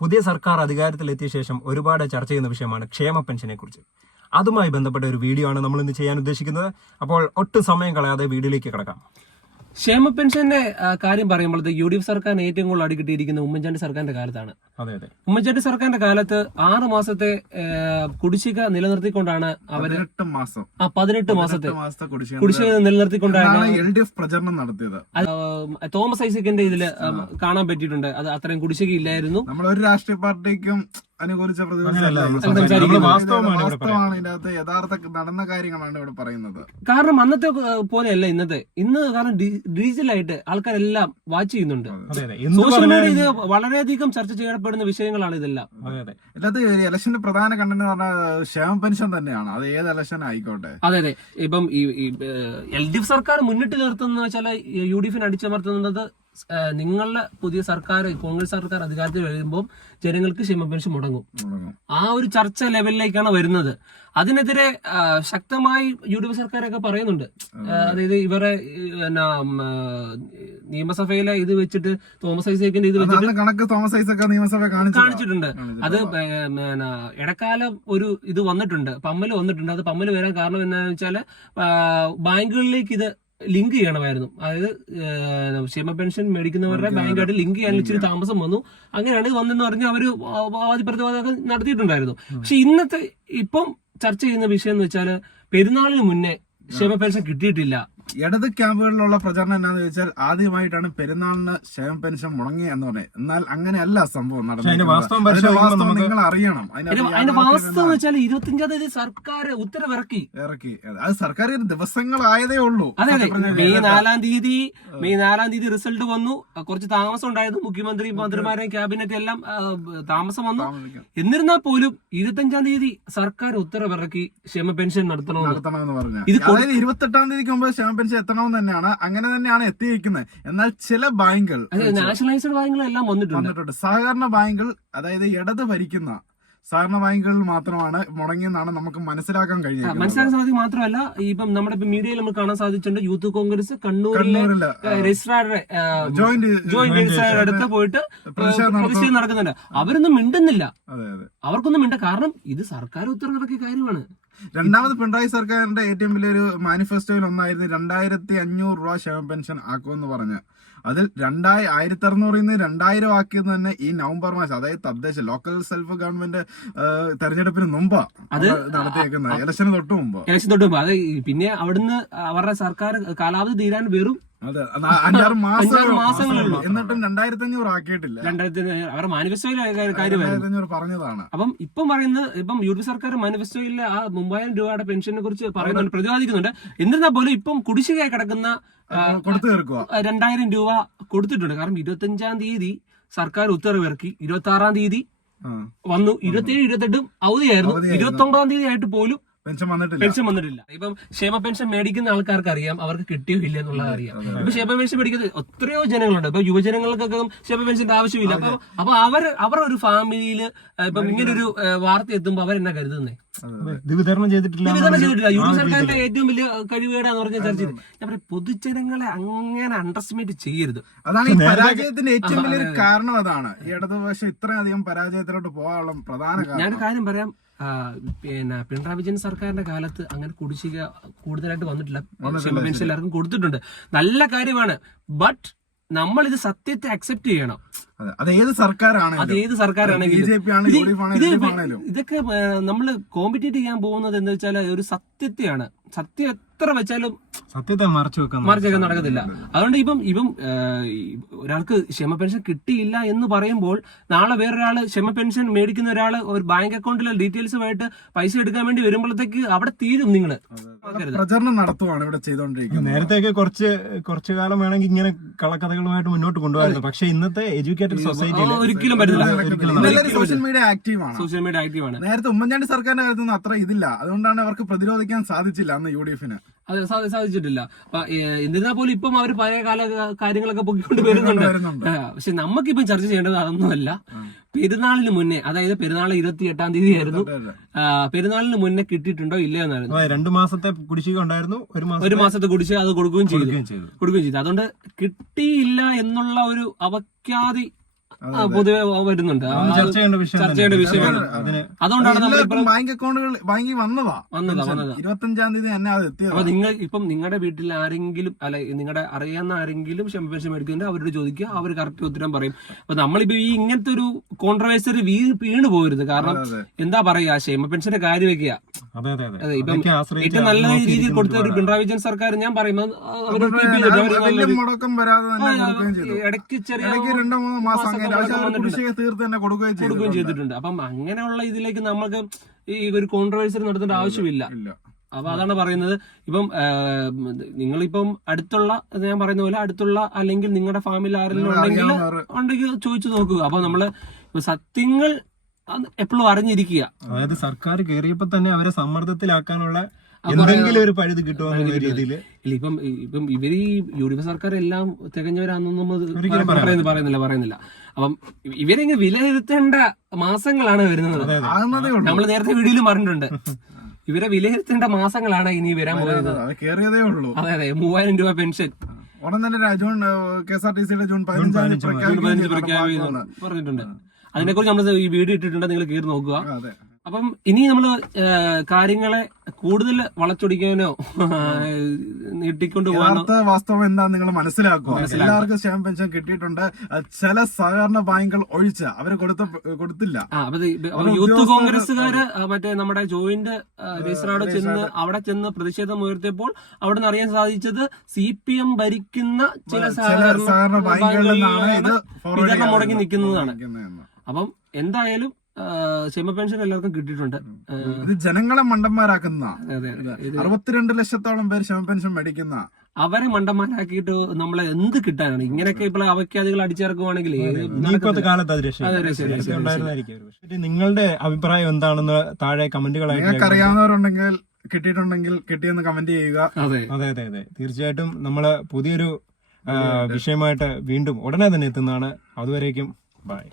പുതിയ സർക്കാർ അധികാരത്തിലെത്തിയ ശേഷം ഒരുപാട് ചർച്ച ചെയ്യുന്ന വിഷയമാണ് ക്ഷേമ പെൻഷനെ കുറിച്ച്. അതുമായി ബന്ധപ്പെട്ട ഒരു വീഡിയോ ആണ് നമ്മൾ ഇന്ന് ചെയ്യാൻ ഉദ്ദേശിക്കുന്നത്. അപ്പോൾ ഒട്ടും സമയം കളയാതെ വീഡിയോയിലേക്ക് കിടക്കാം. ക്ഷേമ പെൻഷന്റെ കാര്യം പറയുമ്പോൾ UDF സർക്കാരിന് ഏറ്റവും കൂടുതൽ അടികിട്ടിയിരിക്കുന്ന ഉമ്മൻചാണ്ടി സർക്കാരിന്റെ കാലത്താണ്. ഉമ്മൻചാണ്ടി സർക്കാരിന്റെ കാലത്ത് 6 മാസത്തെ കുടിശ്ശിക നിലനിർത്തിക്കൊണ്ടാണ് അവര് 18 മാസത്തെ കുടിശ്ശിക നിലനിർത്തിക്കൊണ്ടാണ് LDF പ്രചരണം നടത്തിയത്. തോമസ് ഐസക്കിന്റെ ഇതില് കാണാൻ പറ്റിയിട്ടുണ്ട്. അത് അത്രയും കുടിശ്ശിക ഇല്ലായിരുന്നു. നമ്മൾ ഒരു രാഷ്ട്രീയ പാർട്ടിക്കും അനുകൂലിച്ച വാസ്തവമാണ് ഇതിനകത്ത് യഥാർത്ഥ നടന്ന കാര്യങ്ങളാണ് ഇവിടെ പറയുന്നത്. കാരണം അന്നത്തെ പോലെയല്ല ഇന്നത്തെ. ഇന്ന് കാരണം ഡിജിറ്റലായിട്ട് ആൾക്കാരെല്ലാം വാച്ച് ചെയ്യുന്നുണ്ട്. സോഷ്യൽ മീഡിയ ഇത് വളരെയധികം ചർച്ച ചെയ്യപ്പെടുന്ന വിഷയങ്ങളാണ് ഇതെല്ലാം. ഇതിനകത്ത് ഇലക്ഷന്റെ പ്രധാന കണ്ടന്റ് എന്ന് പറഞ്ഞാൽ ക്ഷേമ പെൻഷൻ തന്നെയാണ്. അത് ഏത് ഇലക്ഷൻ ആയിക്കോട്ടെ. അതെ. ഇപ്പം ഈ LDF സർക്കാർ മുന്നിട്ട് നിർത്തുന്ന വെച്ചാൽ UDF അടിച്ചമർത്തുന്നത് നിങ്ങളുടെ പുതിയ സർക്കാർ കോൺഗ്രസ് സർക്കാർ അധികാരത്തിൽ വരുമ്പോൾ ജനങ്ങൾക്ക് ക്ഷേമ പെൻഷൻ മുടങ്ങും. ആ ഒരു ചർച്ച ലെവലിലേക്കാണ് വരുന്നത്. അതിനെതിരെ ശക്തമായി UDF സർക്കാരൊക്കെ പറയുന്നുണ്ട്. അതായത് ഇവരെ നിയമസഭയിലെ ഇത് വെച്ചിട്ട് തോമസ് ഐസക്കിന്റെ ഇത് വെച്ചിട്ട് കണക്ക് തോമസ് ഐസക് നിയമസഭ കാണിച്ചിട്ടുണ്ട്. അത് ഇടക്കാലം ഒരു ഇത് വന്നിട്ടുണ്ട്, പമ്മല് വന്നിട്ടുണ്ട്. അത് പമ്മല് വരാൻ കാരണം എന്താണെന്ന് വെച്ചാല് ബാങ്കുകളിലേക്ക് ഇത് ലിങ്ക് ചെയ്യണമായിരുന്നു. അതായത് ക്ഷേമ പെൻഷൻ മേടിക്കുന്നവരുടെ ബാങ്കായിട്ട് ലിങ്ക് ചെയ്യാൻ ഇച്ചിരി താമസം വന്നു. അങ്ങനെയാണ് വന്നെന്ന് പറഞ്ഞ് അവര് വാദിപ്രതിവാദമൊക്കെ നടത്തിയിട്ടുണ്ടായിരുന്നു. പക്ഷെ ഇപ്പം ചർച്ച ചെയ്യുന്ന വിഷയം എന്ന് വെച്ചാല് പെരുന്നാളിന് മുന്നേ ക്ഷേമ പെൻഷൻ കിട്ടിയിട്ടില്ല. ഇടത് ക്യാമ്പുകളിലുള്ള പ്രചരണം എന്താണെന്ന് ചോദിച്ചാൽ ആദ്യമായിട്ടാണ് പെരുന്നാളിന് ക്ഷേമ പെൻഷൻ മുടങ്ങി എന്ന് പറഞ്ഞത്. എന്നാൽ അങ്ങനെയല്ല സംഭവം നടന്നത്. നിങ്ങൾ അറിയണം. അതിന്റെ വാസ്തവം വെച്ചാൽ 25-ാം തീയതി സർക്കാർ ഉത്തരവിറക്കി. അത് സർക്കാർ ദിവസങ്ങളായതേ ഉള്ളൂ. അതെ. മെയ് 4-ാം തീയതി റിസൾട്ട് വന്നു. കുറച്ച് താമസം ഉണ്ടായിരുന്നു. മുഖ്യമന്ത്രി മന്ത്രിമാരെയും ക്യാബിനറ്റ് എല്ലാം താമസം വന്നു. എന്നിരുന്നാൽ പോലും 25-ാം തീയതി സർക്കാർ ഉത്തരവിറക്കി ക്ഷേമ പെൻഷൻ നടത്തണമെന്ന് പറഞ്ഞു. 28-ാം തീയതിക്ക് മുമ്പ് ക്ഷേമ പെൻഷൻ എത്തണമെന്ന് തന്നെയാണ്. അങ്ങനെ തന്നെയാണ് എത്തിയിരിക്കുന്നത്. എന്നാൽ ചില ബാങ്കുകൾ, നാഷണലൈസ്ഡ് ബാങ്കുകളെല്ലാം വന്നിട്ടുണ്ട്. സഹകരണ ബാങ്കുകൾ, അതായത് ഇടത് ഭരിക്കുന്ന സഹകരണ ബാങ്കുകളിൽ മാത്രമാണ് മുടങ്ങിയെന്നാണ് നമുക്ക് മനസ്സിലാക്കാൻ കഴിയുന്നത്. മനസ്സിലാക്കാൻ സാധിക്കും. മാത്രമല്ല ഇപ്പം നമ്മുടെ മീഡിയയിൽ നമുക്ക് കാണാൻ സാധിച്ചിട്ടുണ്ട് യൂത്ത് കോൺഗ്രസ് കണ്ണൂരിലെ രജിസ്ട്രാറുടെ ജോയിന്റ് രജിസ്ട്രാറുടെ അടുത്ത് പോയിട്ട് പ്രതിഷേധം നടക്കുന്നുണ്ട്. അവരൊന്നും മിണ്ടുന്നില്ല. അവർക്കൊന്നും മിണ്ട. കാരണം ഇത് സർക്കാർ ഉത്തരവിറക്കിയ കാര്യമാണ്. രണ്ടാമത് പിണറായി സർക്കാരിന്റെ ഏറ്റവും വലിയൊരു മാനിഫെസ്റ്റോയിൽ ഒന്നായിരുന്നു 2500 രൂപ ക്ഷേമ പെൻഷൻ ആക്കുമെന്ന് പറഞ്ഞ്. അതിൽ 1600 2000 ആക്കിയത് തന്നെ ഈ നവംബർ മാസം, അതായത് തദ്ദേശ ലോക്കൽ സെൽഫ് ഗവൺമെന്റ് തെരഞ്ഞെടുപ്പിന് മുമ്പ് നടത്തിയേക്കുന്നത്. ഇലക്ഷന് തൊട്ട് മുമ്പ്. അത് പിന്നെ അവിടുന്ന് അവരുടെ സർക്കാർ കാലാവധി തീരാൻ വെറും 5-6 മാസങ്ങളുള്ളൂ. എന്നിട്ടും 2500 ആക്കിയിട്ടില്ല. അവരുടെ മാനിഫെസ്റ്റോയിലെ കാര്യം പറഞ്ഞതാണ്. അപ്പം ഇപ്പം UDF സർക്കാർ മാനിഫെസ്റ്റോയിലെ ആ 3000 രൂപയുടെ പെൻഷനെ കുറിച്ച് പറയുന്നുണ്ട്, പ്രതിപാദിക്കുന്നുണ്ട്. എന്നിരുന്നാൽ പോലും ഇപ്പം കുടിശ്ശികയായി കിടക്കുന്ന 2000 രൂപ കൊടുത്തിട്ടുണ്ട്. കാരണം 25-ാം തീയതി സർക്കാർ ഉത്തരവിറക്കി. 26-ാം തീയതി വന്നു. 27, 28 അവധിയായിരുന്നു. 29-ാം തീയതി ആയിട്ട് പോലും പെൻഷൻ വന്നിട്ടില്ല. ഇപ്പം ക്ഷേമ പെൻഷൻ മേടിക്കുന്ന ആൾക്കാർക്ക് അറിയാം അവർക്ക് കിട്ടിയോ ഇല്ല എന്നുള്ളത് അറിയാം. ഇപ്പൊ ക്ഷേമ പെൻഷൻ മേടിക്കുന്ന എത്രയോ ജനങ്ങളുണ്ട്. ഇപ്പൊ യുവജനങ്ങൾക്കൊക്കെ ക്ഷേമ പെൻഷന്റെ ആവശ്യമില്ല. അപ്പൊ അവർ ഒരു ഫാമിലിയിൽ ഇപ്പം ഇങ്ങനൊരു വാർത്ത എത്തുമ്പോ അവരെന്നാ കരുതുന്നേ? വിതരണം ചെയ്തിട്ടില്ല. UDF സർക്കാരിന്റെ ഏറ്റവും വലിയ കഴിവേടാന്ന് പറഞ്ഞ ചർച്ച ചെയ്ത് ഞാൻ പറയാം, പൊതുജനങ്ങളെ അങ്ങനെ അണ്ടർസ്റ്റിമേറ്റ് ചെയ്യരുത്. അതാണ് ഈ പരാജയത്തിന്റെ ഏറ്റവും വലിയൊരു കാരണം. അതാണ് ഈ ഇടതുപക്ഷം ഇത്രയധികം പരാജയത്തിലോട്ട് പോകാനുള്ള പ്രധാന കാരണം. ഞാനൊരു കാര്യം പറയാം. പിണറായി വിജയൻ സർക്കാരിന്റെ കാലത്ത് അങ്ങനെ കുടിശ്ശിക കൂടുതലായിട്ട് വന്നിട്ടില്ല. ക്ഷേമ പെൻഷൻ എല്ലാവർക്കും കൊടുത്തിട്ടുണ്ട്. നല്ല കാര്യമാണ്. ബട്ട് നമ്മൾ ഇത് സത്യത്തെ അക്സെപ്റ്റ് ചെയ്യണം. അത് ഏത് സർക്കാരാണെങ്കിലും ഇതൊക്കെ നമ്മൾ കോമ്പറ്റേറ്റ് ചെയ്യാൻ പോകുന്നത് എന്ന് വെച്ചാൽ ഒരു സത്യത്തെയാണ്. സത്യം എത്ര വെച്ചാലും സത്യത്തെ മറച്ചു വെക്കാൻ നടക്കത്തില്ല. അതുകൊണ്ട് ഇപ്പം ഒരാൾക്ക് ക്ഷേമ പെൻഷൻ കിട്ടിയില്ല എന്ന് പറയുമ്പോൾ നാളെ വേറൊരാള് ക്ഷേമ പെൻഷൻ മേടിക്കുന്ന ഒരാള് ഒരു ബാങ്ക് അക്കൗണ്ടിലെ ഡീറ്റെയിൽസുമായിട്ട് പൈസ എടുക്കാൻ വേണ്ടി വരുമ്പോഴത്തേക്ക് അവിടെ തീരും. നിങ്ങള് പ്രചരണം നടത്തുവാണ് ഇവിടെ ചെയ്തോണ്ടിരിക്കുന്നത്. നേരത്തെയൊക്കെ കുറച്ചു കാലം വേണമെങ്കിൽ ഇങ്ങനെ കളക്കഥകളുമായിട്ട് മുന്നോട്ട് കൊണ്ടുപോകായിരുന്നു. പക്ഷെ ഇന്നത്തെ എഡ്യൂക്കേറ്റഡ് സൊസൈറ്റിയിൽ ഒരിക്കലും പറ്റില്ല. സോഷ്യൽ മീഡിയ ആക്റ്റീവാണ്. നേരത്തെ ഉമ്മൻചാണ്ടി സർക്കാരിന്റെ കാലത്തൊന്നും അത്ര ഇതില്ല. അതുകൊണ്ടാണ് അവർക്ക് പ്രതിരോധിക്കാൻ സാധിച്ചില്ല അന്ന് UDF-ന്. അതെ, സാധിച്ചിട്ടില്ല. എന്നിരുന്നാൽ പോലും ഇപ്പം അവർ പഴയ കാല കാര്യങ്ങളൊക്കെ പൊക്കിക്കൊണ്ട് വരുന്നുണ്ട്. പക്ഷെ നമുക്കിപ്പം ചർച്ച ചെയ്യേണ്ടത് അതൊന്നുമല്ല. പെരുന്നാളിന് മുന്നേ, അതായത് പെരുന്നാൾ 28-ാം തീയതി ആയിരുന്നു. പെരുന്നാളിന് മുന്നേ കിട്ടിയിട്ടുണ്ടോ ഇല്ലയോ എന്നായിരുന്നു. 2 മാസത്തെ കുടിശ്ശിക ഉണ്ടായിരുന്നു. 1 മാസത്തെ കുടിശ്ശിക അത് കൊടുക്കുകയും ചെയ്തു. അതുകൊണ്ട് കിട്ടിയില്ല എന്നുള്ള ഒരു അവഖ്യാതി പൊതുവെ വരുന്നുണ്ട്. ചർച്ച ചെയ്യേണ്ട വിഷയമാണ്. അതുകൊണ്ടാണ് നമ്മൾ ബാങ്ക് അക്കൗണ്ടുകൾ ബാങ്കിൽ വന്നതാ 25-ാം തീയതി തന്നെ അത് എത്തിയത്. അപ്പൊ നിങ്ങൾ ഇപ്പം നിങ്ങളുടെ വീട്ടിൽ ആരെങ്കിലും അല്ലെ നിങ്ങളുടെ അറിയാവുന്ന ആരെങ്കിലും ക്ഷേമ പെൻഷൻ മേടിക്കുന്നുണ്ട്, അവരോട് ചോദിക്കുക, അവർ കറക്റ്റ് ഉത്തരം പറയും. അപ്പൊ നമ്മളിപ്പോ ഈ ഇങ്ങനത്തെ ഒരു കോൺട്രവേഴ്സറി വീണ് പോകരുത്. കാരണം എന്താ പറയാ, ക്ഷേമ പെൻഷന്റെ കാര്യം വെക്കുക. അതെ, ഇപ്പം ഏറ്റവും നല്ല രീതിയിൽ കൊടുത്ത ഒരു പിണറായി വിജയൻ സർക്കാർ ഞാൻ പറയുന്നത് മുടക്കം വരാതെ ഇടയ്ക്ക് ചെറിയ 2-3 മാസം തീർത്ത് തന്നെ കൊടുക്കുകയും ചെയ്തിട്ടുണ്ട്. അപ്പം അങ്ങനെയുള്ള ഇതിലേക്ക് നമുക്ക് ഈ ഒരു കോൺട്രവേഴ്സറി നടത്തേണ്ട ആവശ്യമില്ല. അപ്പൊ അതാണ് പറയുന്നത്. ഇപ്പം നിങ്ങളിപ്പം അടുത്തുള്ള ഞാൻ പറയുന്ന പോലെ അടുത്തുള്ള അല്ലെങ്കിൽ നിങ്ങളുടെ ഫാമിലി ആരെങ്കിലും ഉണ്ടെങ്കിൽ ചോദിച്ചു നോക്കുക. അപ്പൊ നമ്മള് സത്യങ്ങൾ എപ്പോഴും അറിഞ്ഞിരിക്കുക. അതായത് സർക്കാർ കയറിയപ്പോ തന്നെ അവരെ സമ്മർദ്ദത്തിലാക്കാനുള്ള എന്തെങ്കിലും ഒരു പഴുത് കിട്ടുമെന്നുള്ള രീതിയിൽ. ഇപ്പം ഇവര് ഈ യു.ഡി.എഫ് സർക്കാർ എല്ലാം തികഞ്ഞവരാണെന്നൊന്നും പറയുന്നില്ല. അപ്പം ഇവരെ വിലയിരുത്തേണ്ട മാസങ്ങളാണ് വരുന്നത്. നമ്മൾ നേരത്തെ വീഡിയോയിൽ പറഞ്ഞിട്ടുണ്ട്, ഇവരെ വിലയിരുത്തേണ്ട മാസങ്ങളാണ് ഇനി വരാൻ പോകുന്നത്. അതെ 3000 രൂപ പെൻഷൻ ഉടൻ തന്നെ KSRTC ജൂൺ 15 പറഞ്ഞിട്ടുണ്ട്. അതിനെക്കുറിച്ച് നമ്മൾ ഈ വീഡിയോ ഇട്ടിട്ടുണ്ട്, നിങ്ങൾ കയറി നോക്കുക. അപ്പം ഇനി നമ്മള് കാര്യങ്ങളെ കൂടുതൽ വളച്ചൊടിക്കാനോ നീട്ടിക്കൊണ്ട് പോകാനോ വാസ്തവം എന്താ നിങ്ങൾ മനസ്സിലാക്കുക. എല്ലാവർക്കും ക്ഷേമ പെൻഷൻ കിട്ടിയിട്ടുണ്ട്. ചില സഹകരണ ബാങ്കുകൾ ഒഴിച്ച് അവര് കൊടുത്തില്ല. യൂത്ത് കോൺഗ്രസ്സുകാര് മറ്റേ നമ്മുടെ ജോയിന്റ് രജിസ്ട്രാർഡ് അവിടെ ചെന്ന് പ്രതിഷേധം ഉയർത്തിയപ്പോൾ അവിടെ നിന്ന് അറിയാൻ സാധിച്ചത് CPM ഭരിക്കുന്ന ചില സഹകരണ ബാങ്കുകളിൽ നിന്നാണ് വിതരണം മുടങ്ങി നിൽക്കുന്നതാണ്. അപ്പം എന്തായാലും ക്ഷേമ പെൻഷൻ എല്ലാവർക്കും കിട്ടിയിട്ടുണ്ട്. ഇത് ജനങ്ങളെ മണ്ടന്മാരാക്കുന്ന 62 ലക്ഷത്തോളം പേര് ക്ഷേമ പെൻഷൻ മേടിക്കുന്ന അവരെ മണ്ടന്മാരാക്കിയിട്ട് നമ്മളെ എന്ത് കിട്ടാനാണ്? ഇങ്ങനെയൊക്കെ ഇപ്പോൾ അവയ്ക്കാദികൾ അടിച്ചിറക്കുവാണെങ്കിൽ നിങ്ങളുടെ അഭിപ്രായം എന്താണെന്ന് താഴെ കമന്റുകളായിട്ട് നിങ്ങൾക്ക് അറിയാവുന്നവരുണ്ടെങ്കിൽ കിട്ടിയിട്ടുണ്ടെങ്കിൽ കിട്ടിയെന്ന് കമന്റ് ചെയ്യുക. അതെ തീർച്ചയായിട്ടും നമ്മള് പുതിയൊരു വിഷയമായിട്ട് വീണ്ടും ഉടനെ തന്നെ എത്തുന്നതാണ്. അതുവരേക്കും ബൈ.